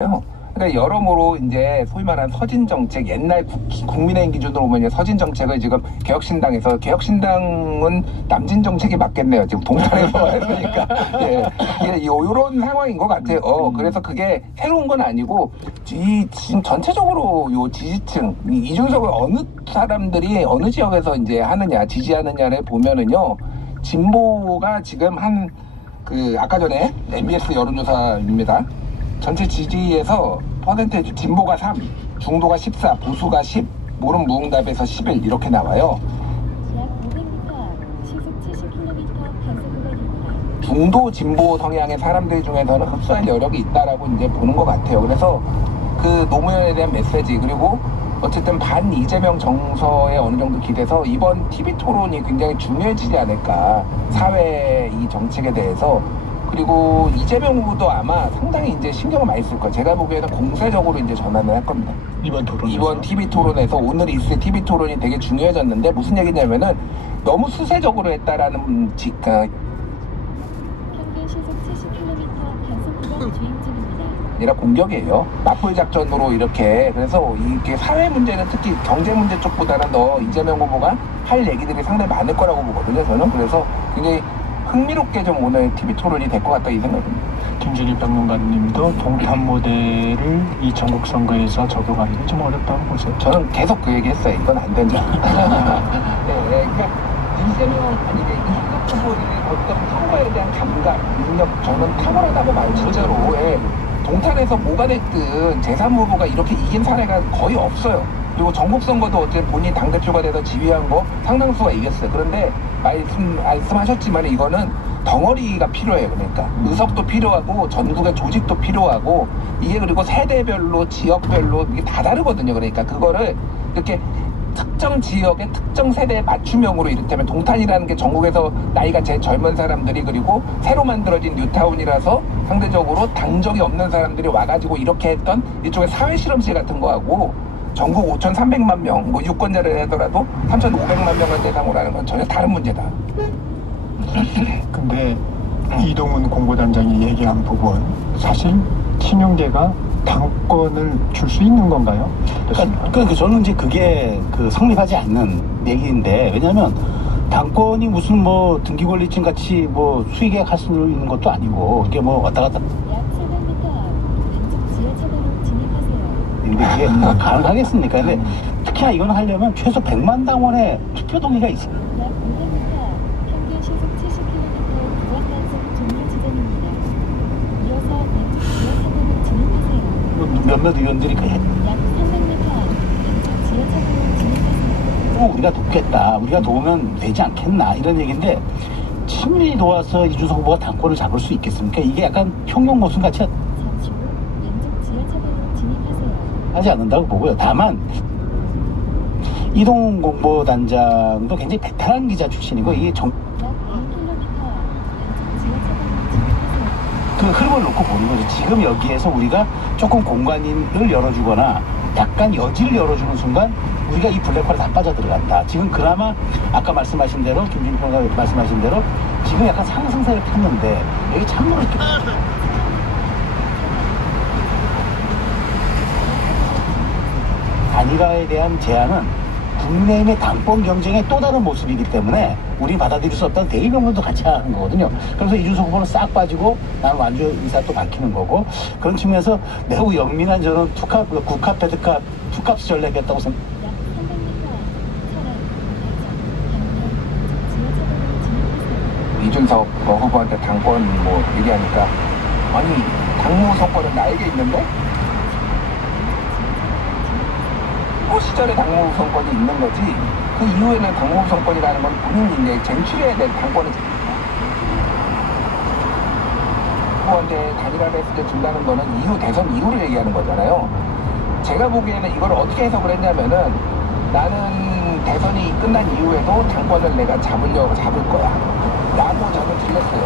그러니까 여러모로 이제 소위 말하는 서진 정책, 옛날 국민의힘 기준으로 보면 이제 서진 정책을 지금 개혁신당은 남진 정책이 맞겠네요. 지금 동탄에서 했으니까. 예, 요런 상황인 것 같아요. 그래서 그게 새로운 건 아니고, 지금 전체적으로 요 지지층, 이준석을 어느 사람들이 어느 지역에서 이제 지지하느냐를 보면은요, 진보가 지금 아까 전에 MBS 여론조사입니다. 전체 지지에서 퍼센테이지 진보가 3, 중도가 14, 보수가 10, 모름 무응답에서 11 이렇게 나와요. 약 500m, 시속 70km 단속 구간입니다. 중도 진보 성향의 사람들 중에서는 흡수할 여력이 있다라고 이제 보는 것 같아요. 그래서 그 노무현에 대한 메시지, 그리고 어쨌든 반 이재명 정서에 어느 정도 기대서 이번 TV 토론이 굉장히 중요해지지 않을까, 사회 이 정책에 대해서. 그리고 이재명 후보도 아마 상당히 이제 신경을 많이 쓸 거예요. 제가 보기에는 공세적으로 이제 전환을 할 겁니다. 이번 TV 토론에서 오늘 있을 TV 토론이 되게 중요해졌는데, 무슨 얘기냐면은 너무 수세적으로 했다라는 평균 시속 70km 단속 구간 주행 중입니다. 아니라 공격이에요. 맞불 작전으로 이렇게. 그래서 이게 사회 문제는, 특히 경제 문제 쪽보다는 더 이재명 후보가 할 얘기들이 상당히 많을 거라고 보거든요, 저는. 그래서 굉장히 흥미롭게 좀 오늘 TV 토론이 될 것 같다, 이 생각입니다. 김준일 평론가님도 동탄 모델을 이 전국 선거에서 적용하기는 좀 어렵다고 보세요? 저는 계속 그 얘기 했어요. 이건 안 된다. 그러니까 이재명, 이준석 후보의 어떤 선거에 대한 감각, 능력, 저는 탁월하다고 봐요, 진짜로. 동탄에서 뭐가 됐든 제3후보가 이렇게 이긴 사례가 거의 없어요. 그리고 전국 선거도 어쨌든 본인이 당대표가 돼서 지휘한 거 상당수가 이겼어요. 그런데 말씀하셨지만 이거는 덩어리가 필요해요. 그러니까 의석도 필요하고 전국의 조직도 필요하고, 이게 그리고 세대별로 지역별로 이게 다 다르거든요. 그러니까 그거를 이렇게 특정 지역의 특정 세대의 맞춤형으로, 이를테면 동탄이라는 게 전국에서 나이가 제일 젊은 사람들이, 그리고 새로 만들어진 뉴타운이라서 상대적으로 당적이 없는 사람들이 와가지고 이렇게 했던 이쪽의 사회실험실 같은 거하고, 전국 5,300만 명, 뭐 유권자를 하더라도 3,500만 명을 대상으로 하는 건 전혀 다른 문제다. 근데 이동훈 공보단장이 얘기한 부분, 사실 친윤계가 당권을 줄 수 있는 건가요? 그러니까 저는 이제 그게 성립하지 않는 얘기인데, 왜냐면 당권이 무슨 뭐 등기권리증 같이 뭐 수의계약 할 수 있는 것도 아니고, 이게 뭐 왔다 갔다. 약 700m, 왼쪽 지하차도로 진입하세요. 근데 이게 가능하겠습니까? 근데 특히나 이건 하려면 최소 100만 당원의 투표 동의가 있어요. 약 500m, 평균 시속 70km 구간 단속 종료 지점입니다. 이어서 왼쪽 지하차도로 진입하세요. 몇몇 의원들이 약 300m, 왼쪽 지하차도로 진입하세요. 우리가 돕겠다, 우리가 도우면 되지 않겠나, 이런 얘기인데, 친윤이 도와서 이준석 후보가 당권을 잡을 수 있겠습니까? 이게 약간 평용 모순 같이 잠시 후 왼쪽 지하차도로 진입하세요. 하지 않는다고 보고요. 다만 이동훈 공보단장도 굉장히 베테랑 기자 출신이고, 이게 약 1km, 왼쪽 지하차도로 진입하세요. 그 흐름을 놓고 보는 거죠. 지금 여기에서 우리가 조금 공간을 열어주거나 약간 여지를 열어주는 순간 우리가 이 블랙홀에 다 빠져들어간다. 지금 그나마 아까 말씀하신 대로, 김준일 평론가 말씀하신 대로 지금 약간 상승세를 탔는데, 여기 참으로 이렇게 단일화에 대한 제안은 국민의힘의 당권 경쟁의 또 다른 모습이기 때문에 우리 받아들일 수 없다는 대의명분도 같이 하는 거거든요. 그래서 이준석 후보는 싹 빠지고 나는 완주 의사 또 밝히는 거고, 그런 측면에서 매우 영민한 저는 국합, 패드캅, 투캅 전략이었다고 생각합니다. 약 300m, 차량, 왼쪽 지하차도로 진입하세요. 이준석 후보한테 당권 뭐 얘기하니까, 아니 당무 선권은 나에게 있는데? 그 시절에 당무 선권이 있는 거지, 그 이후에는 당무 선권이라는 건 본인이 이제 쟁취해야 될 당권을 후보한테 단일화를 했을 때 준다는 거는 대선 이후를 얘기하는 거잖아요. 제가 보기에는 이걸 어떻게 해석을 했냐면은, 나는 대선이 끝난 이후에도 당권을 내가 잡을 거야 라고 저는 들렸어요.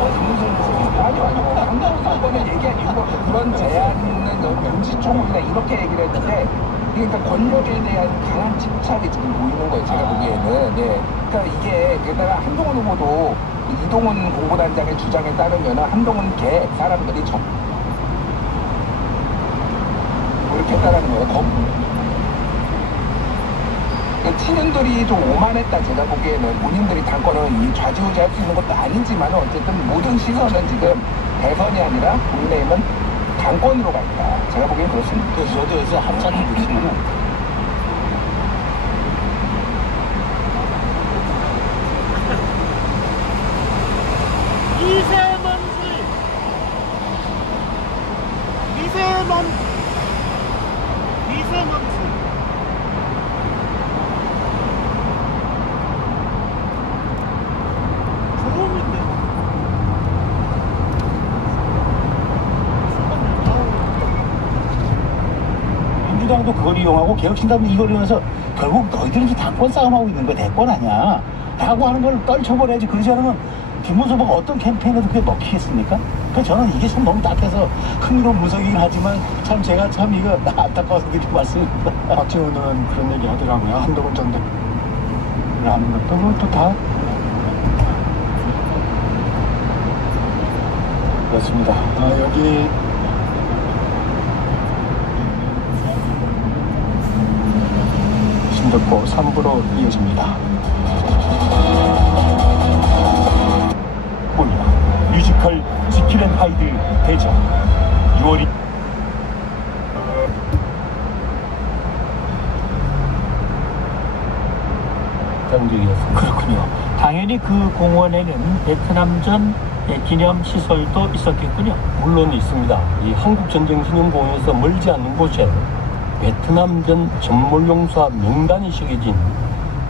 아니요. 당권 선권을 얘기한 이유가 없어요. 그런 제안은 금시초문이나 이렇게 얘기를 했는데, 그러니까 권력에 대한 강한 집착이 지금 보이는 거예요, 제가 보기에는. 그러니까 이게, 게다가 한동훈 후보도 이동훈 공보단장의 주장에 따르면 한동훈 개 사람들이 못했다라는 거예요. 친형들이 좀 오만했다. 제가 보기에는 본인들이 당권을 이 좌지우지할 수 있는 것도 아니지만 어쨌든 모든 시선은 지금 대선이 아니라 국내에는 당권으로 가 있다. 제가 보기엔 그렇습니다. 그래서 저도 여기서 합산을 보시면은 미세먼지. 좋은데. 민주당도 그걸 이용하고 개혁신당도 이걸 이용해서 결국 너희들은 이제 당권 싸움하고 있는 거야. 대권 아니야 라고 하는 걸 떨쳐버려야지. 그러지 않으면 김문수 후보가 어떤 캠페인에도 그게 먹히겠습니까? 그러니까 저는 이게 참 너무 딱해서 흥미로운 분석이긴 하지만 참 제가 참 이거 안타까워서 드리는 말씀입니다. 박지원 의원은 그런 얘기 하더라고요. 한동훈 전 대표를 아는 것도 그것도 다 그렇습니다. 여기 신덕고 3부로 이어집니다. 뮤지컬 지킬 앤 하이드 대전 6월 정직이었습니다. 그렇군요. 당연히 그 공원에는 베트남전 기념시설도 있었겠군요. 물론 있습니다. 이 한국전쟁기념공원에서 멀지 않는 곳에 베트남전 전몰용사 명단이 새겨진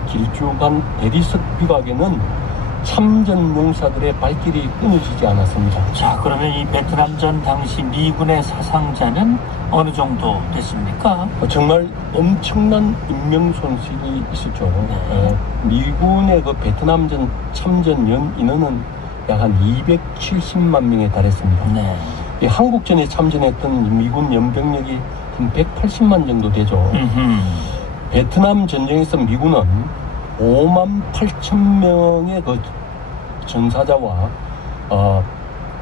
길쭉한 대리석 비각에는 참전 용사들의 발길이 끊어지지 않았습니다. 자, 그러면 이 베트남전 당시 미군의 사상자는 어느 정도 됐습니까? 정말 엄청난 인명 손실이 있었죠. 미군의 그 베트남전 참전 인원은 약 한 270만 명에 달했습니다. 네. 이 한국전에 참전했던 미군 연병력이 한 180만 정도 되죠. 베트남 전쟁에서 미군은 5만 8천 명의 그 전사자와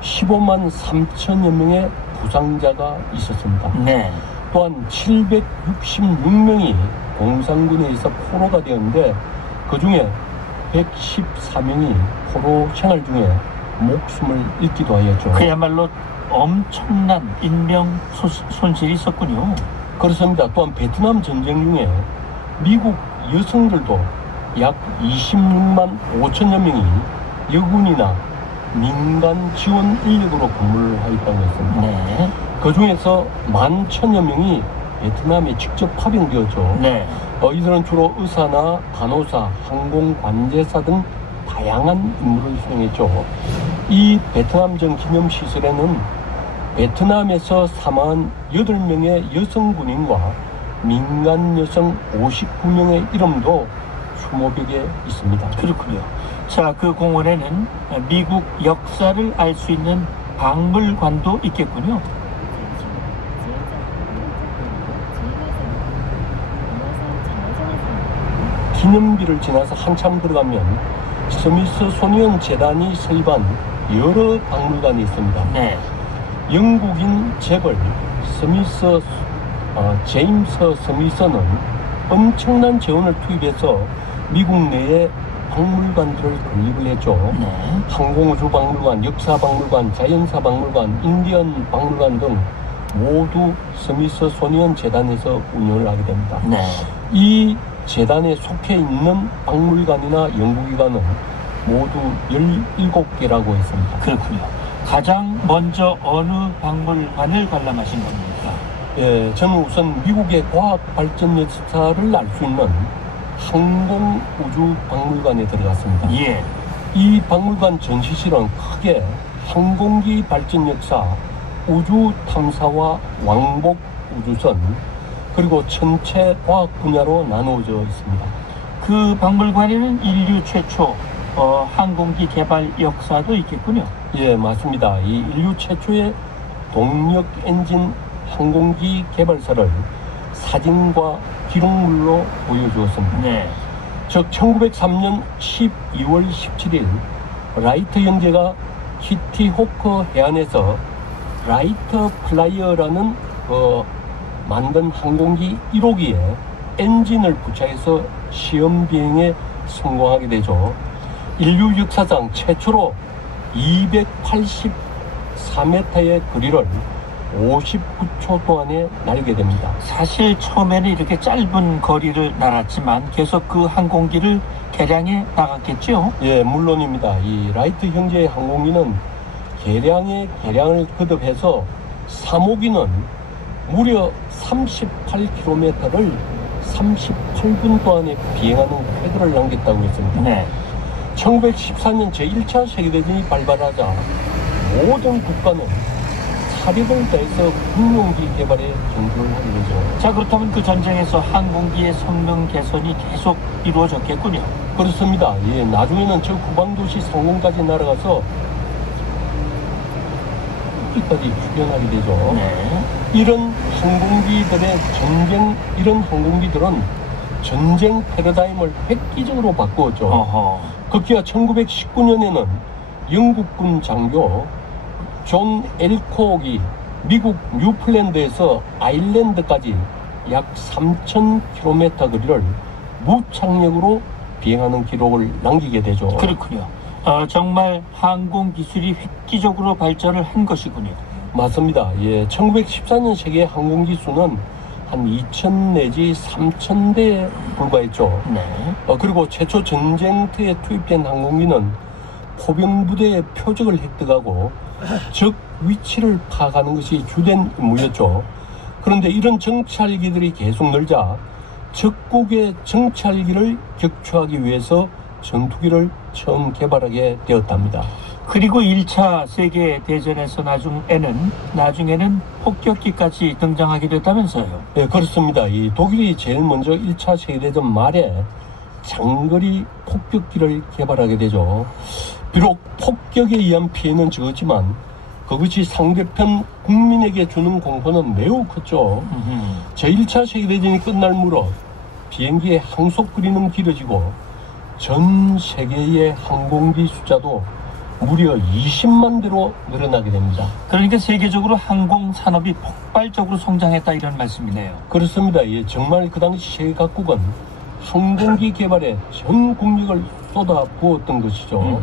15만 3천여 명의 부상자가 있었습니다. 네. 또한 766명이 공산군에 의해서 포로가 되었는데 그 중에 114명이 포로 생활 중에 목숨을 잃기도 하였죠. 그야말로 엄청난 인명 손실이 있었군요. 그렇습니다. 또한 베트남 전쟁 중에 미국 여성들도 약 26만 5천여 명이 여군이나 민간 지원 인력으로 근무를 하였다고 했습니다. 네. 그 중에서 11,000여 명이 베트남에 직접 파병되었죠. 네. 이들은 주로 의사나 간호사, 항공관제사 등 다양한 임무를 수행했죠. 이 베트남전 기념시설에는 베트남에서 사망한 8명의 여성 군인과 민간 여성 59명의 이름도 수모벽에 있습니다. 그렇군요. 자, 그 공원에는 미국 역사를 알 수 있는 박물관도 있겠군요. 기념비를 지나서 한참 들어가면 스미스 소년 재단이 설립한 여러 박물관이 있습니다. 네. 영국인 재벌 스미스 제임스 스미스는 엄청난 재원을 투입해서 미국 내에 박물관들을 건립을 했죠. 네. 항공우주박물관, 역사박물관, 자연사박물관, 인디언 박물관 등 모두 스미스 소년 재단에서 운영을 하게 됩니다. 네. 이 재단에 속해 있는 박물관이나 연구기관은 모두 17개라고 했습니다. 그렇군요. 가장 먼저 어느 박물관을 관람하신 겁니까? 예, 저는 우선 미국의 과학 발전 역사를 알 수 있는 항공우주박물관에 들어갔습니다. 예. 이 박물관 전시실은 크게 항공기 발전 역사, 우주 탐사와 왕복 우주선, 그리고 천체 과학 분야로 나누어져 있습니다. 그 박물관에는 인류 최초 항공기 개발 역사도 있겠군요. 예, 맞습니다. 이 인류 최초의 동력 엔진 항공기 개발사를 사진과 기록물로 보여주었습니다. 네. 즉 1903년 12월 17일 라이트 형제가 키티호크 해안에서 라이트 플라이어라는 만든 항공기 1호기에 엔진을 부착해서 시험 비행에 성공하게 되죠. 인류 역사상 최초로 284m의 거리를 59초 동안에 날게 됩니다. 사실 처음에는 이렇게 짧은 거리를 날았지만 계속 그 항공기를 개량해 나갔겠죠? 예, 물론입니다. 이 라이트 형제의 항공기는 개량에 개량을 거듭해서 3호기는 무려 38km를 38분 동안에 비행하는 쾌거를 남겼다고 했습니다. 네. 1914년 제1차 세계대전이 발발하자 모든 국가는 사력을 다해서 군용기 개발에 전투를 하게 되죠. 자, 그렇다면 그 전쟁에서 항공기의 성능 개선이 계속 이루어졌겠군요. 그렇습니다. 예, 나중에는 저 후방도시 상공까지 날아가서 여기까지 출현하게 되죠. 네. 이런 항공기들은 전쟁 패러다임을 획기적으로 바꾸었죠. 어허. 급기야 1919년에는 영국군 장교 존 엘콕이 미국 뉴플랜드에서 아일랜드까지 약 3,000km 거리를 무착력으로 비행하는 기록을 남기게 되죠. 그렇군요. 정말 항공 기술이 획기적으로 발전을 한 것이군요. 맞습니다. 예, 1914년 세계 항공 기수는 한 2,000 내지 3,000대에 불과했죠. 네. 그리고 최초 전쟁터에 투입된 항공기는 포병부대의 표적을 획득하고 적 위치를 파악하는 것이 주된 임무였죠. 그런데 이런 정찰기들이 계속 늘자 적국의 정찰기를 격추하기 위해서 전투기를 처음 개발하게 되었답니다. 그리고 1차 세계대전에서 나중에는 폭격기까지 등장하게 됐다면서요. 네, 그렇습니다. 이 독일이 제일 먼저 1차 세계대전 말에 장거리 폭격기를 개발하게 되죠. 비록 폭격에 의한 피해는 적었지만 그것이 상대편 국민에게 주는 공포는 매우 컸죠. 제1차 세계대전이 끝날 무렵 비행기의 항속거리는 길어지고 전 세계의 항공기 숫자도 무려 20만 대로 늘어나게 됩니다. 그러니까 세계적으로 항공 산업이 폭발적으로 성장했다 이런 말씀이네요. 그렇습니다. 예, 정말 그 당시 세계 각국은 항공기 개발에 전 국력을 쏟아부었던 것이죠.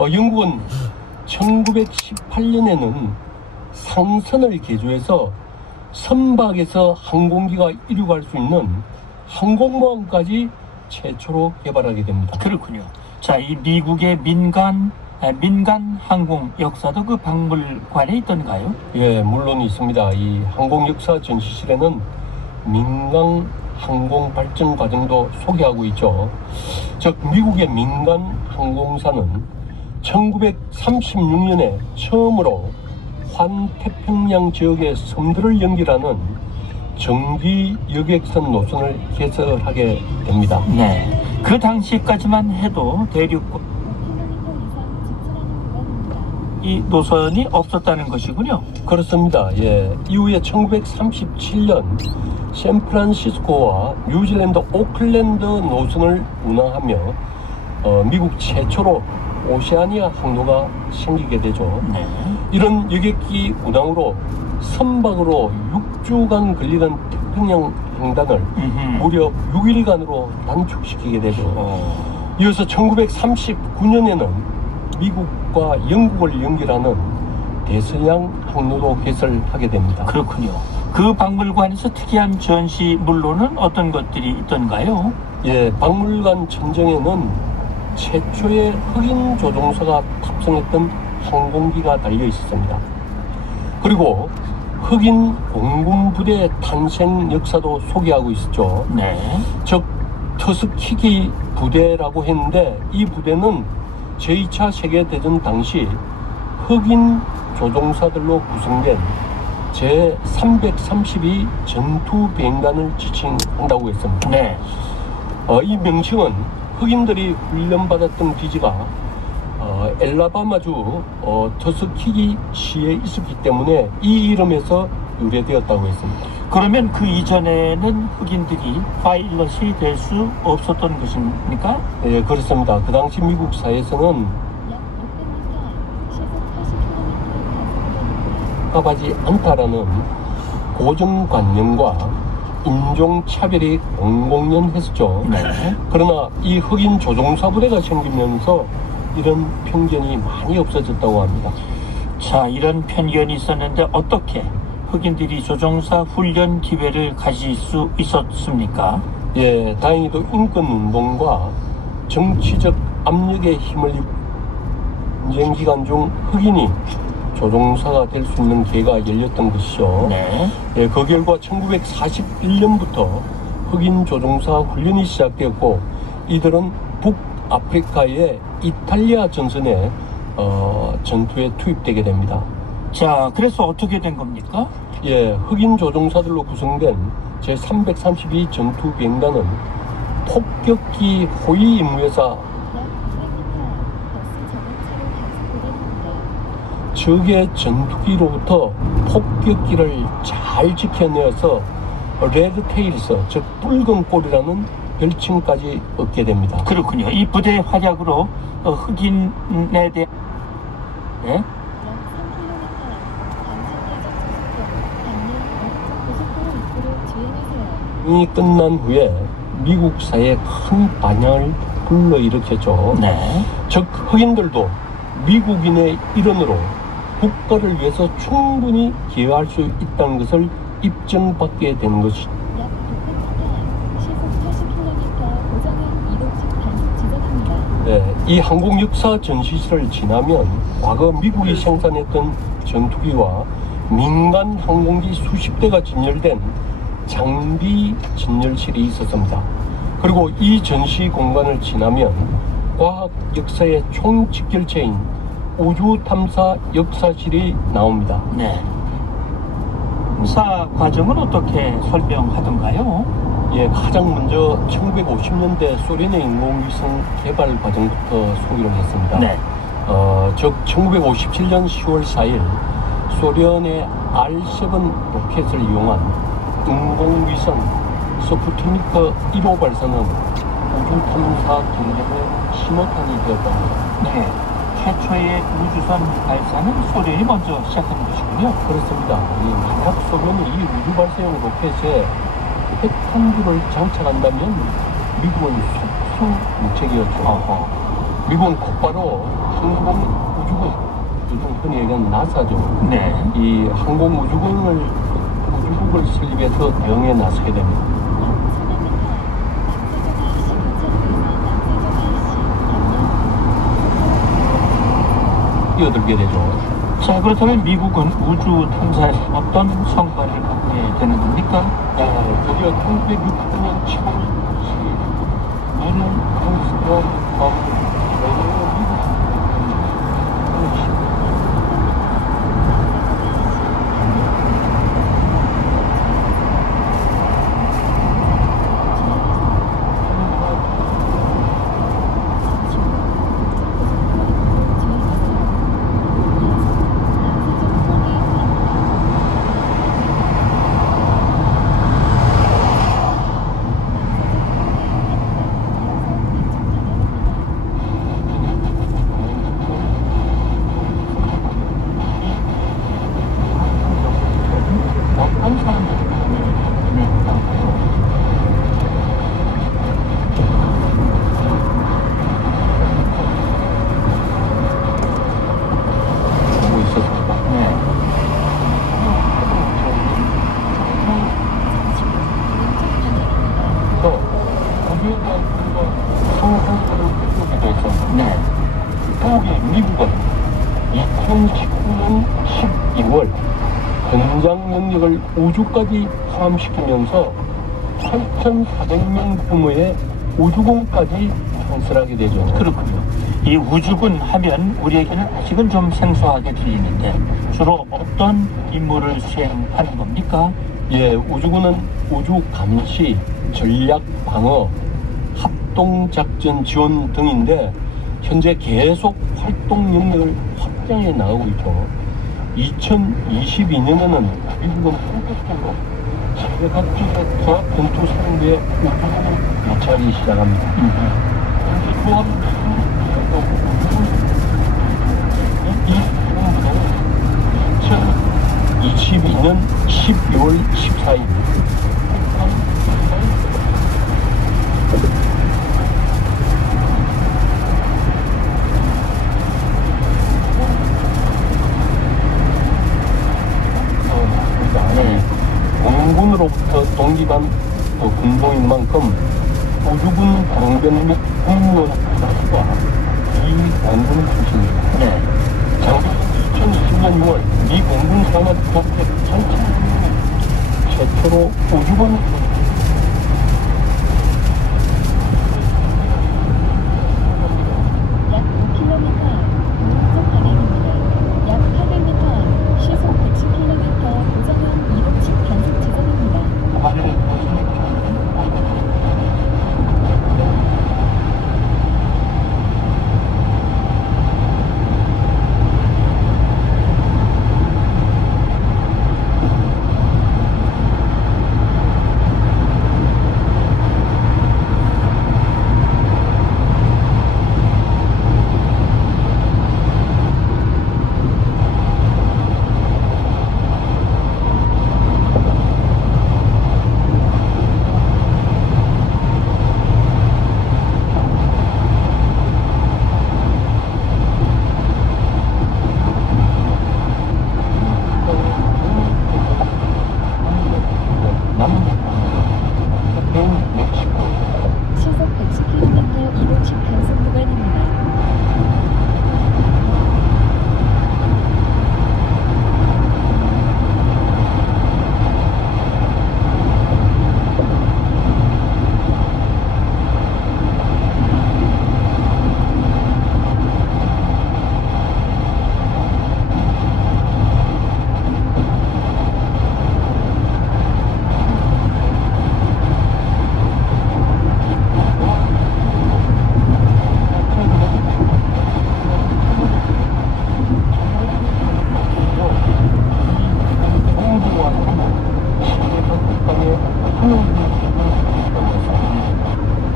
영국은 1918년에는 상선을 개조해서 선박에서 항공기가 이륙할 수 있는 항공모함까지 최초로 개발하게 됩니다. 그렇군요. 자, 이 미국의 민간 항공 역사도 그 박물관에 있던가요? 예, 물론 있습니다. 이 항공 역사 전시실에는 민간 항공 발전 과정도 소개하고 있죠. 즉 미국의 민간 항공사는 1936년에 처음으로 환태평양 지역의 섬들을 연결하는 정기 여객선 노선을 개설하게 됩니다. 네. 그 당시까지만 해도 대륙 5km 이상 직진하는 구간입니다. 이 노선이 없었다는 것이군요. 그렇습니다. 예. 이후에 1937년 샌프란시스코와 뉴질랜드 오클랜드 노선을 운항하며 미국 최초로 오세아니아 항로가 생기게 되죠. 네. 이런 여객기 운항으로 선박으로 6주간 걸리던 태평양 횡단을 무려 6일간으로 단축시키게 되죠. 이어서 1939년에는 미국과 영국을 연결하는 대서양 항로도 개설하게 됩니다. 그렇군요. 그 박물관에서 특이한 전시물로는 어떤 것들이 있던가요? 예, 박물관 천정에는 최초의 흑인 조종사가 탑승했던 항공기가 달려 있었습니다. 그리고 흑인 공군 부대의 탄생 역사도 소개하고 있었죠. 네. 즉 터스키기 부대라고 했는데 이 부대는 제2차 세계대전 당시 흑인 조종사들로 구성된 제332 전투비행단을 지칭한다고 했습니다. 네. 이 명칭은 흑인들이 훈련받았던 기지가 엘라바마주 터스키기 시에 있었기 때문에 이 이름에서 유래되었다고 했습니다. 그러면 그 이전에는 흑인들이 파일럿이 될 수 없었던 것입니까? 예, 그렇습니다. 그 당시 미국 사회에서는 약 600m, 시속 80km의 가속도입니다. 합하지 않다라는 고정관념과 인종차별이 공공연했었죠. 네. 그러나 이 흑인 조종사 부대가 생기면서 이런 편견이 많이 없어졌다고 합니다. 자, 이런 편견이 있었는데 어떻게 흑인들이 조종사 훈련 기회를 가질 수 있었습니까? 예, 다행히도 인권운동과 정치적 압력에 힘을 입 전쟁 기간 중 흑인이 조종사가 될 수 있는 기회가 열렸던 것이죠. 네. 예, 그 결과 1941년부터 흑인 조종사 훈련이 시작되었고 이들은 북아프리카의 이탈리아 전선에 전투에 투입되게 됩니다. 자, 그래서 어떻게 된 겁니까? 예, 흑인 조종사들로 구성된 제332 전투 비행단은 폭격기 호위 임무에서 적의 전투기로부터 폭격기를 잘 지켜내어서 레드테일스, 즉 붉은 꼬리라는 별칭까지 얻게 됩니다. 그렇군요. 이 부대의 활약으로 흑인에 대한 네? 이 끝난 후에 미국 사회에 큰 반향을 불러일으켰죠. 네. 즉 흑인들도 미국인의 일원으로 국가를 위해서 충분히 기여할 수 있다는 것을 입증받게 되는 것이죠. 네, 이 항공 역사 전시실을 지나면 과거 미국이 생산했던 전투기와 민간 항공기 수십 대가 진열된 장비 진열실이 있었습니다. 그리고 이 전시 공간을 지나면 과학 역사의 총직결체인 우주탐사 역사실이 나옵니다. 네. 사 과정은 어떻게 설명하던가요? 예, 가장 먼저 1950년대 소련의 인공위성 개발 과정부터 소개를 했습니다. 네. 즉 1957년 10월 4일 소련의 R7 로켓을 이용한 인공위성 스푸트니크 1호 발사는 우주탐사 경력의 신호탄이 되었답니다. 네. 최초의 우주선 발사는 소련이 먼저 시작한 것이군요. 그렇습니다. 만약 소련이 이 우주 발사용 로켓에 핵탄두를 장착한다면 미국은 속수무책이었죠. 미국은 곧바로 항공우주군, 요즘 흔히 얘기하는 나사죠. 네. 이 항공우주국을 설립해서 대응에 나서게 됩니다. 뛰어들게 되죠. 자, 그렇다면 미국은 우주 탐사에 어떤 성과를 갖게 되는 겁니까? 드디어 1960년 7월 10일 문 홈스트롬 미국은 2019년 12월 권장 능력을 우주까지 포함시키면서 8,400명 규모의 우주군까지 창설하게 되죠. 그렇군요. 이 우주군 하면 우리에게는 아직은 좀 생소하게 들리는데 주로 어떤 임무를 수행하는 겁니까? 예, 우주군은 우주 감시, 전략 방어, 합동작전 지원 등인데 현재 계속 활동 영역을 확장해 나가고 있죠. 2022년에는 미국은 본격적으로 제각각의 조합 전투 사령부의 우주군을 유치하기 시작합니다. 조합 이 사령부는 2022년 12월 14일 공군으로부터 독립한 군동인 만큼 우주군 공병 및 공무원 부사수가 이 공군 출신입니다. 네. 작년 2020년 6월 미 공군 산업 독립 전체 최초로 우주군 약 5km 오른쪽 방향입니다. 약 800m 시속 110km 고정형 이동식 단속 지점입니다. 시속 110km 이동식 단속 구간입니다.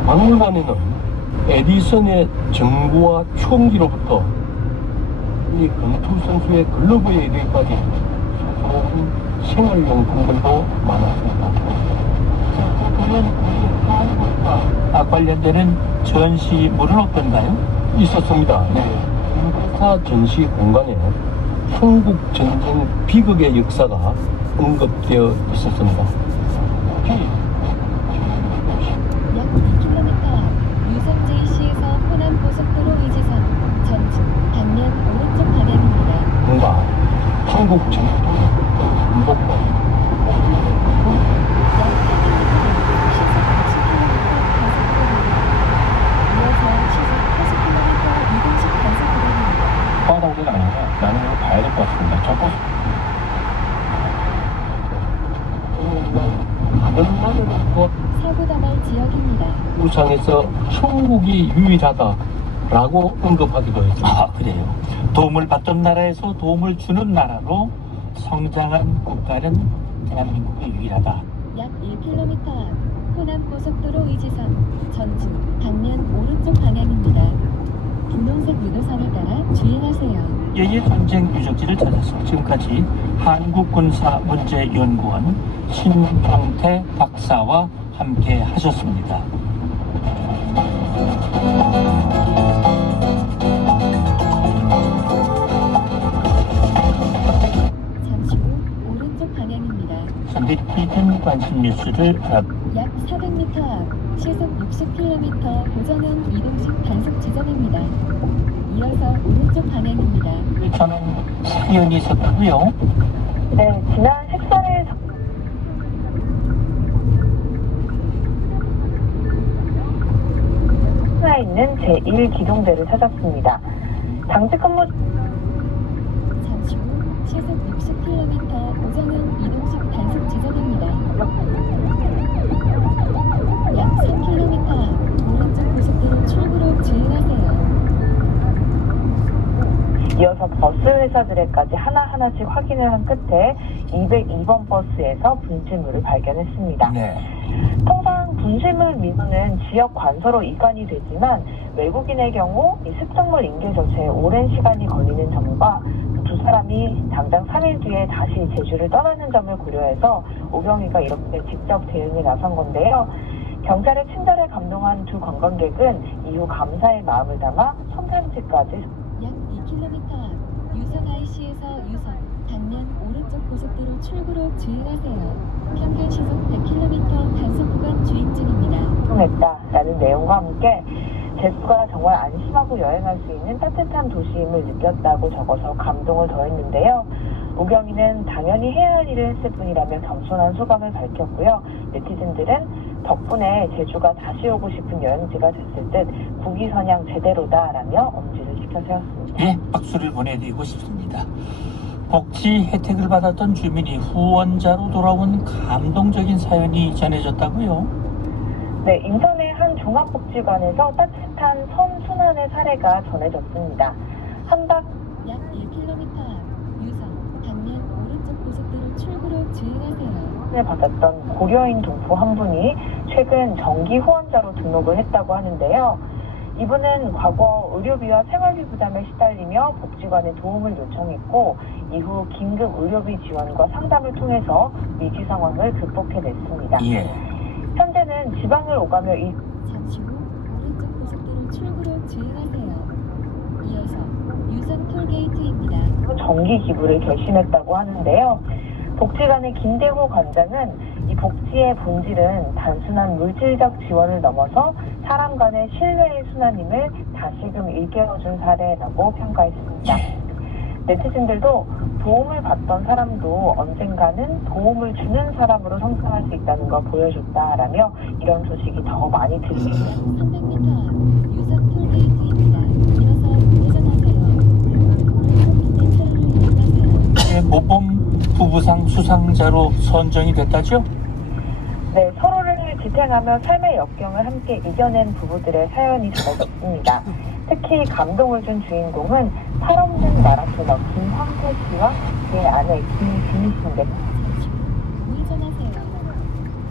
박물관에는 에디슨의 전구와 총기로부터 이 권투 선수의 글러브에 이르기까지 소소한 생활용품들도 많았습니다. 그러면 우리 한국과 관련되는 전시물은 어떤가요? 있었습니다. 인사 전시 공간에 한국 전쟁 비극의 역사가 언급되어 있었습니다. 약 2km 앞 유성 JC에서 호남 고속도로 의지선 전진 방면 오른쪽 방향입니다. 뭔가 한국 전쟁 군복과 약 800m 시속 60km 단속 구간입니다. 이어서 시속 80km 이동식 단속 구간입니다. 빠다오는 아니라 나는 이거 봐야 될 것 같습니다. 저거 가든만으로부터 사고 다발 지역입니다. 우상에서 천국이 유일하다라고 언급하기도 했습니다. 아, 그래요. 도움을 받던 나라에서 도움을 주는 나라로 성장한 국가는 대한민국이 유일하다. 약 1km 앞 호남 고속도로 의지선 전진 방면 오른쪽 방향입니다. 분홍색 유도선을 따라 주행하세요. 예의 전쟁 유적지를 찾아서 지금까지 한국군사문제연구원 신경태 박사와 함께 하셨습니다. 잠시 후 오른쪽 방향입니다. 선택된 관심 뉴스를 약 400m 앞 시속 60km 고정형 이동식 단속 지점입니다. 이어서 오른쪽 방향입니다. 저는 사연이 있었다고요. 네, 지난 식사를 에 있는 제1기동대를 찾았습니다. 당직 근무 잠시 후 시속 60km 고정형 이동식 단속 지점입니다. 약 3km 앞 오른쪽 고속도로 출구로 주행하세요. 이어서 버스 회사들에까지 하나하나씩 확인을 한 끝에 202번 버스에서 분실물을 발견했습니다. 네. 통상 분실물 민원은 지역 관서로 이관이 되지만 외국인의 경우 이 습작물 인계 조치에 오랜 시간이 걸리는 점과 사람이 당장 3일 뒤에 다시 제주를 떠나는 점을 고려해서 오경위가 이렇게 직접 대응에 나선 건데요. 경찰의 친절에 감동한 두 관광객은 이후 감사의 마음을 담아 손편지까지. 약 2km 앞 유성 IC에서 유성 방면 오른쪽 고속도로 출구로 주행하세요. 평균 시속 100km 단속 구간 주행 중입니다. 했다라는 내용과 함께 제주가 정말 안심하고 여행할 수 있는 따뜻한 도시임을 느꼈다고 적어서 감동을 더했는데요. 오경이는 당연히 해야 할 일을 했을 뿐이라며 겸손한 소감을 밝혔고요. 네티즌들은 덕분에 제주가 다시 오고 싶은 여행지가 됐을 듯 국위선양 제대로다라며 엄지를 시켜 세웠습니다. 예, 박수를 보내드리고 싶습니다. 복지 혜택을 받았던 주민이 후원자로 돌아온 감동적인 사연이 전해졌다고요? 네, 인천의 한 종합복지관에서 따뜻한 선순환의 사례가 전해졌습니다. 한박 약 1km 앞 유성 방면 오른쪽 고속도로 출구로 주행하세요. 을 받았던 고려인 동포 한 분이 최근 정기 후원자로 등록을 했다고 하는데요. 이분은 과거 의료비와 생활비 부담에 시달리며 복지관에 도움을 요청했고 이후 긴급 의료비 지원과 상담을 통해서 위기 상황을 극복해냈습니다. 예. 현재는 지방을 오가며 이 잠시 후 오른쪽 고속도로 출구로 주행하세요. 이어서 유성 톨게이트입니다. 정기 기부를 결심했다고 하는데요. 복지관의 김대호 관장은 이 복지의 본질은 단순한 물질적 지원을 넘어서 사람 간의 신뢰의 순환임을 다시금 일깨워준 사례라고 평가했습니다. 네티즌들도 도움을 받던 사람도 언젠가는 도움을 주는 사람으로 성장할 수 있다는 걸 보여줬다라며 이런 소식이 더 많이 들립니다. 300m 앞 유성 톨게이트입니다. 이어서 우회전하세요. 오른쪽 차로를 이용하세요. 예, 모범 부부상 수상자로 선정이 됐다죠? 네, 서로를 지탱하며 삶의 역경을 함께 이겨낸 부부들의 사연이 전해졌습니다. 특히 감동을 준 주인공은 팔없는 마라토너 김황태 씨와 그의 아내 김진희 씨인데 잠시 후 우회전하세요.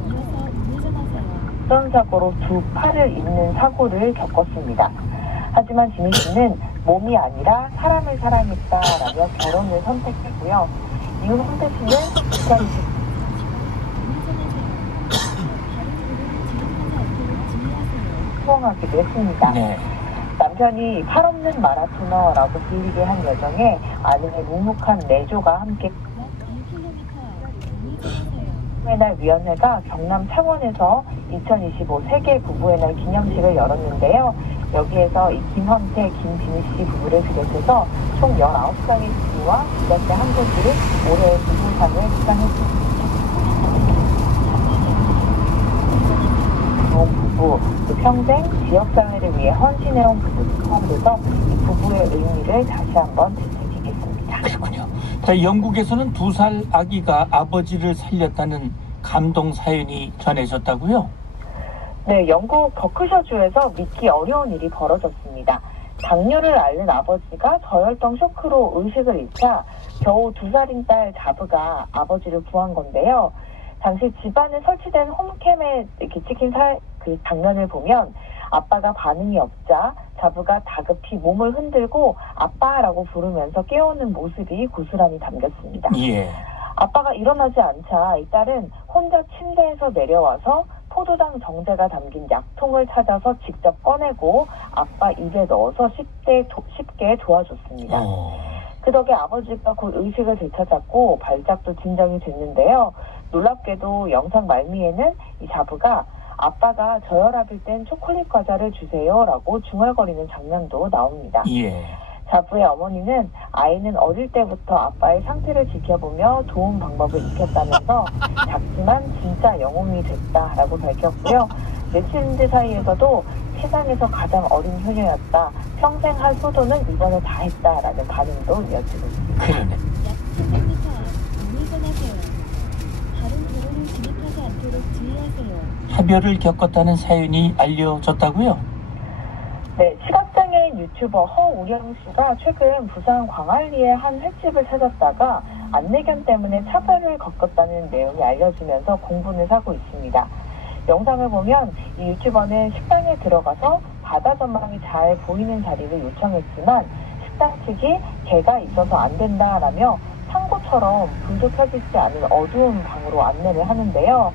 이어서 우회전하세요. 운전사고로 두 팔을 잇는 사고를 겪었습니다. 하지만 진희 씨는 몸이 아니라 사람을 사랑했다라며 결혼을 선택했고요. 이후 황태 씨는 2020 수긍하기도 했습니다. 네. 남편이 팔없는 마라토너라고 불리게 한 여정에 아내의 묵묵한 내조가 함께 부부의 날 위원회가 경남 창원에서 2025 세계 부부의 날 기념식을 열었는데요. 여기에서 이 김헌태, 김진희 씨 부부를 비롯해서 총 19쌍의 부부와 기자재 한 곳이 올해의 부부상을 수상했습니다. 부부, 평생 지역사회를 위해 헌신해온 부부 가운데서 이 부부의 의미를 다시 한번 되새기겠습니다. 그렇군요. 자, 영국에서는 2살 아기가 아버지를 살렸다는 감동 사연이 전해졌다고요? 네, 영국 버크셔주에서 믿기 어려운 일이 벌어졌습니다. 당뇨를 앓는 아버지가 저혈당 쇼크로 의식을 잃자 겨우 2살인 딸 자브가 아버지를 구한 건데요. 당시 집안에 설치된 홈캠에 이렇게 찍힌 그 장면을 보면 아빠가 반응이 없자 자브가 다급히 몸을 흔들고 아빠라고 부르면서 깨우는 모습이 고스란히 담겼습니다. 예. 아빠가 일어나지 않자 이 딸은 혼자 침대에서 내려와서 포도당 정제가 담긴 약통을 찾아서 직접 꺼내고 아빠 입에 넣어서 쉽게 도와줬습니다. 그 덕에 아버지가 곧 의식을 되찾았고 발작도 진정이 됐는데요. 놀랍게도 영상 말미에는 이 자브가 아빠가 저혈압일 땐 초콜릿 과자를 주세요라고 중얼거리는 장면도 나옵니다. 예. 자부의 어머니는 아이는 어릴 때부터 아빠의 상태를 지켜보며 도움 방법을 익혔다면서 작지만 진짜 영웅이 됐다라고 밝혔고요. 네티즌들 사이에서도 세상에서 가장 어린 효녀였다. 평생 할 효도는 이번에 다 했다라는 반응도 이어지고 있습니다. 그러네. 약 300m 앞 우회전하세요. 다른 도로를 진입하지 않도록 주의하세요. 차별을 겪었다는 사연이 알려졌다고요? 네, 시각장애인 유튜버 허우령 씨가 최근 부산 광안리의 한 횟집을 찾았다가 안내견 때문에 차별을 겪었다는 내용이 알려지면서 공분을 사고 있습니다. 영상을 보면 이 유튜버는 식당에 들어가서 바다 전망이 잘 보이는 자리를 요청했지만 식당 측이 개가 있어서 안 된다라며 창고처럼 불도 켜지지 않은 어두운 방으로 안내를 하는데요.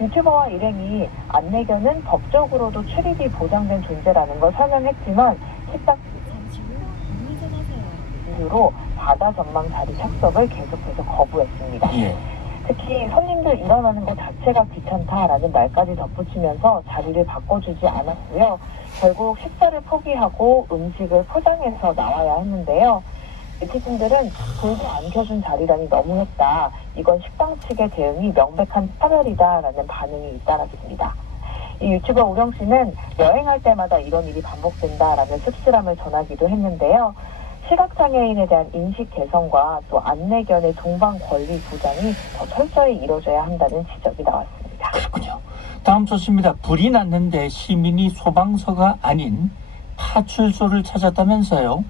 유튜버와 일행이 안내견은 법적으로도 출입이 보장된 존재라는 걸 설명했지만 식당 잠시 후 우회전하세요. 이후로 바다 전망 자리 착석을 계속해서 거부했습니다. 예. 특히 손님들 일어나는 것 자체가 귀찮다라는 말까지 덧붙이면서 자리를 바꿔주지 않았고요. 결국 식사를 포기하고 음식을 포장해서 나와야 했는데요. 네티즌들은 불도 안 켜준 자리라니 너무했다. 이건 식당 측의 대응이 명백한 차별이다라는 반응이 잇따랐습니다. 이 유튜버 우령 씨는 여행할 때마다 이런 일이 반복된다라는 씁쓸함을 전하기도 했는데요. 시각장애인에 대한 인식 개선과 또 안내견의 동반 권리 보장이 더 철저히 이루어져야 한다는 지적이 나왔습니다. 그렇군요. 다음 소식입니다. 불이 났는데 시민이 소방서가 아닌 파출소를 찾았다면서요?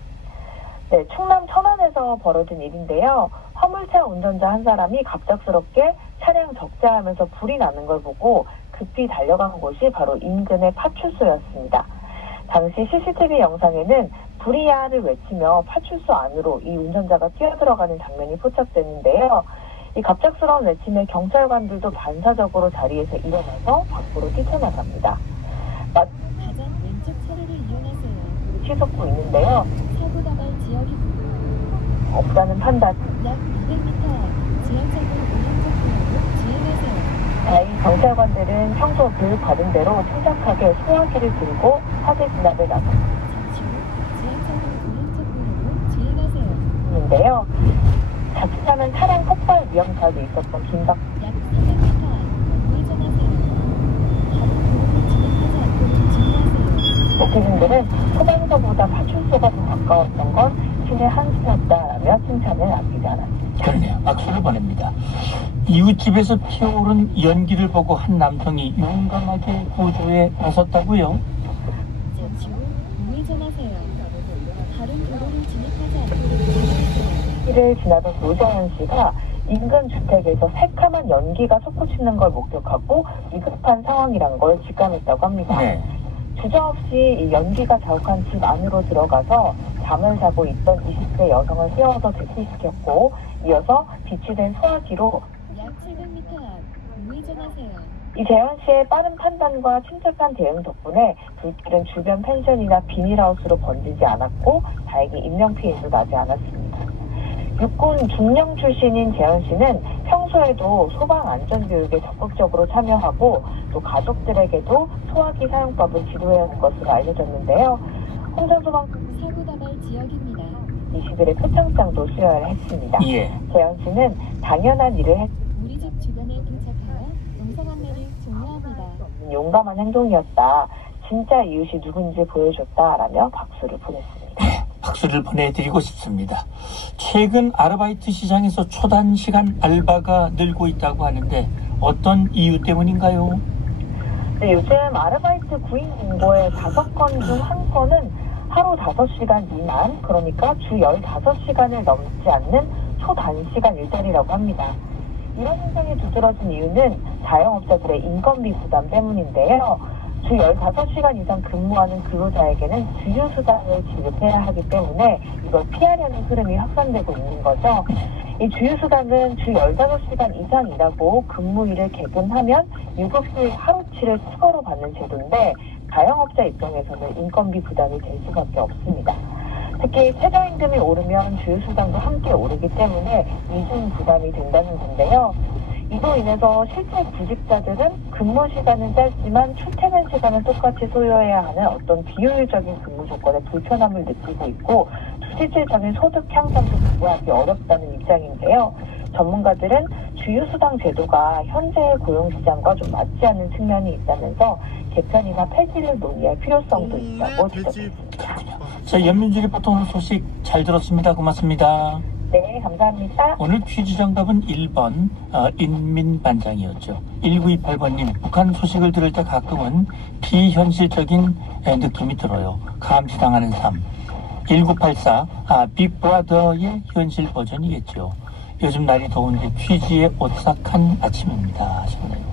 네, 충남 천안에서 벌어진 일인데요. 화물차 운전자 한 사람이 갑작스럽게 차량 적재하면서 불이 나는 걸 보고 급히 달려간 곳이 바로 인근의 파출소였습니다. 당시 CCTV 영상에는 불이야를 외치며 파출소 안으로 이 운전자가 뛰어들어가는 장면이 포착됐는데요. 이 갑작스러운 외침에 경찰관들도 반사적으로 자리에서 일어나서 밖으로 뛰쳐나갑니다. 가장 왼쪽 차로를 이용하세요. 치솟고 있는데요. 사고 다발 지역입니다. 없다는 판단. 약 200m 앞 지하철로 오른쪽 도로로 주행하세요. 다행히 경찰관들은 평소 교육 받은 대로 침착하게 소화기를 들고 화재 진압에 나섰습니다. 잠시 후 지하철로 오른쪽 도로로 주행하세요. 인데요. 자칫하면 차량 폭발 위험자도 있었던 긴박 약 400m 앞 우회전하세요. 바로 도로를 진입하지 않도록 주의하세요. 네티즌들은 소방서보다 파출소가 더 가까웠던 건 신의 한 수였다라며 칭찬을 아끼지 않았습니다. 그러네요. 박수를 보냅니다. 이웃집에서 피어오른 연기를 보고 한 남성이 용감하게 구조에 나섰다고요? 잠시 후 우회전하세요. 다른 도로를 진입하지 않도록 주의하세요. 길을 지나던 노자연 씨가 인근 주택에서 새카만 연기가 솟구치는 걸 목격하고 위급한 상황이란 걸 직감했다고 합니다. 네. 주저없이 이 연기가 자욱한 집 안으로 들어가서 잠을 자고 있던 20대 여성을 깨워서 대피시켰고 이어서 비치된 소화기로 약 700m 앞 우회전하세요. 이 재현 씨의 빠른 판단과 침착한 대응 덕분에 불길은 주변 펜션이나 비닐하우스로 번지지 않았고 다행히 인명피해도 나지 않았습니다. 육군 중령 출신인 재현 씨는 평소에도 소방 안전교육에 적극적으로 참여하고 또 가족들에게도 소화기 사용법을 지도해온 것으로 알려졌는데요. 홍천소방 사고 다발 지역입니다. 20일에 표창장도 수여를 했습니다. 예. 재현 씨는 당연한 일을 했 우리 집 주변에 도착하여 영상 안내를 종료합니다. 용감한 행동이었다. 진짜 이웃이 누군지 보여줬다라며 박수를 보냈습니다. 박수를 보내드리고 싶습니다. 최근 아르바이트 시장에서 초단시간 알바가 늘고 있다고 하는데 어떤 이유 때문인가요? 네, 요즘 아르바이트 구인 공고의 5건 중 1건은 하루 5시간 미만, 그러니까 주 15시간을 넘지 않는 초단시간 일자리라고 합니다. 이런 현상이 두드러진 이유는 자영업자들의 인건비 부담 때문인데요. 주 15시간 이상 근무하는 근로자에게는 주휴수당을 지급해야 하기 때문에 이걸 피하려는 흐름이 확산되고 있는 거죠. 이 주휴수당은 주 15시간 이상 일하고 근무일을 개근하면 7시 하루치를 추가로 받는 제도인데 자영업자 입장에서는 인건비 부담이 될 수밖에 없습니다. 특히 최저임금이 오르면 주휴수당도 함께 오르기 때문에 이중 부담이 된다는 건데요. 이로 인해서 실제 구직자들은 근무 시간은 짧지만 출퇴근 시간은 똑같이 소요해야 하는 어떤 비효율적인 근무 조건에 불편함을 느끼고 있고 실질적인 소득 향상도 구하기 어렵다는 입장인데요. 전문가들은 주휴수당 제도가 현재의 고용시장과 좀 맞지 않는 측면이 있다면서 개편이나 폐지를 논의할 필요성도 있다고 지적했습니다. 자, 연민주 리포터 오늘 소식 잘 들었습니다. 고맙습니다. 네, 감사합니다. 오늘 퀴즈 정답은 1번 인민반장이었죠. 1928번님, 북한 소식을 들을 때 가끔은 비현실적인 느낌이 들어요. 감시당하는 삶. 1984, 빅브라더의 현실 버전이겠죠. 요즘 날이 더운데 퀴즈에 오싹한 아침입니다 하셨네요.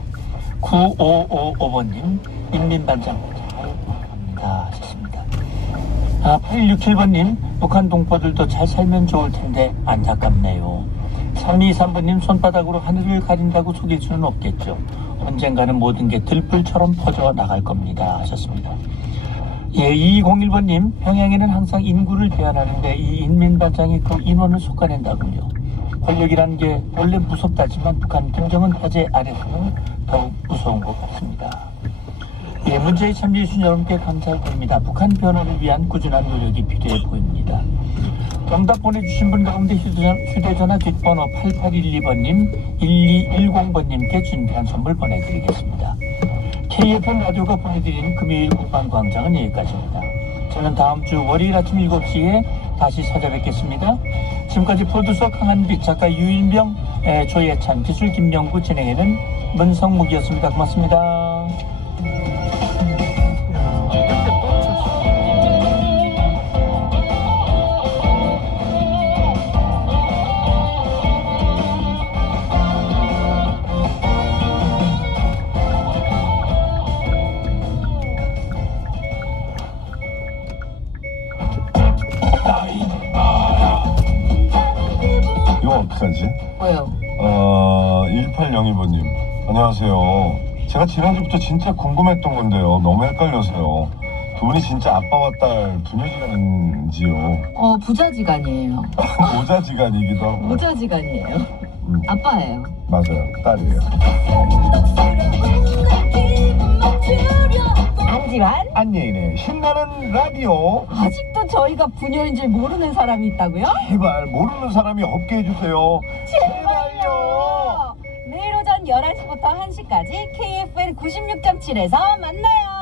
9555번님, 인민반장 잘 부탁합니다 하셨습니다. 8167번님, 북한 동포들도 잘 살면 좋을 텐데 안타깝네요. 3223번님, 손바닥으로 하늘을 가린다고 속일 수는 없겠죠. 언젠가는 모든 게 들불처럼 퍼져 나갈 겁니다. 하셨습니다. 예, 2201번님, 평양에는 항상 인구를 제한하는데 이 인민반장이 그 인원을 솎아낸다군요. 권력이란 게 원래 무섭다지만 북한 김정은 화제 아래서는 더욱 무서운 것 같습니다. 예, 문제에 참여해주신 여러분께 감사드립니다. 북한 변화를 위한 꾸준한 노력이 필요해 보입니다. 정답 보내주신 분 가운데 휴대전화 뒷번호 8812번님, 1210번님께 준비한 선물 보내드리겠습니다. KFN 라디오가 보내드리는 금요일 국방광장은 여기까지입니다. 저는 다음 주 월요일 아침 7시에 다시 찾아뵙겠습니다. 지금까지 프로듀서 강한빛, 작가 유인병, 조예찬, 기술 김영구, 진행에는 문성묵이었습니다. 고맙습니다. 이거 어떡하지? 뭐요? 1802번님. 안녕하세요. 제가 지난주부터 진짜 궁금했던 건데요. 너무 헷갈려서요. 두 분이 진짜 아빠와 딸 부녀지간인지요? 부자지간이에요. 모자지간이기도 하고. 모자지간이에요. 아빠예요. 맞아요. 딸이에요. 안지환? 안예인의 신나는 라디오. 아직도 저희가 부녀인 줄 모르는 사람이 있다고요? 제발 모르는 사람이 없게 해주세요. 제발요. 내일 오전 11시부터 1시까지 KFN 96.7에서 만나요.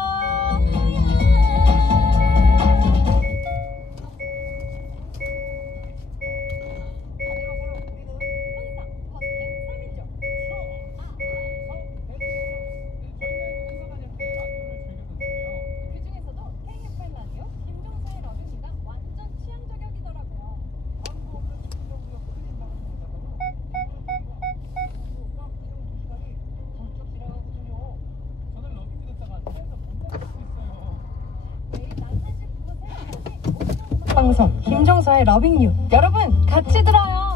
방송 김종서의 러빙유, 여러분 같이 들어요.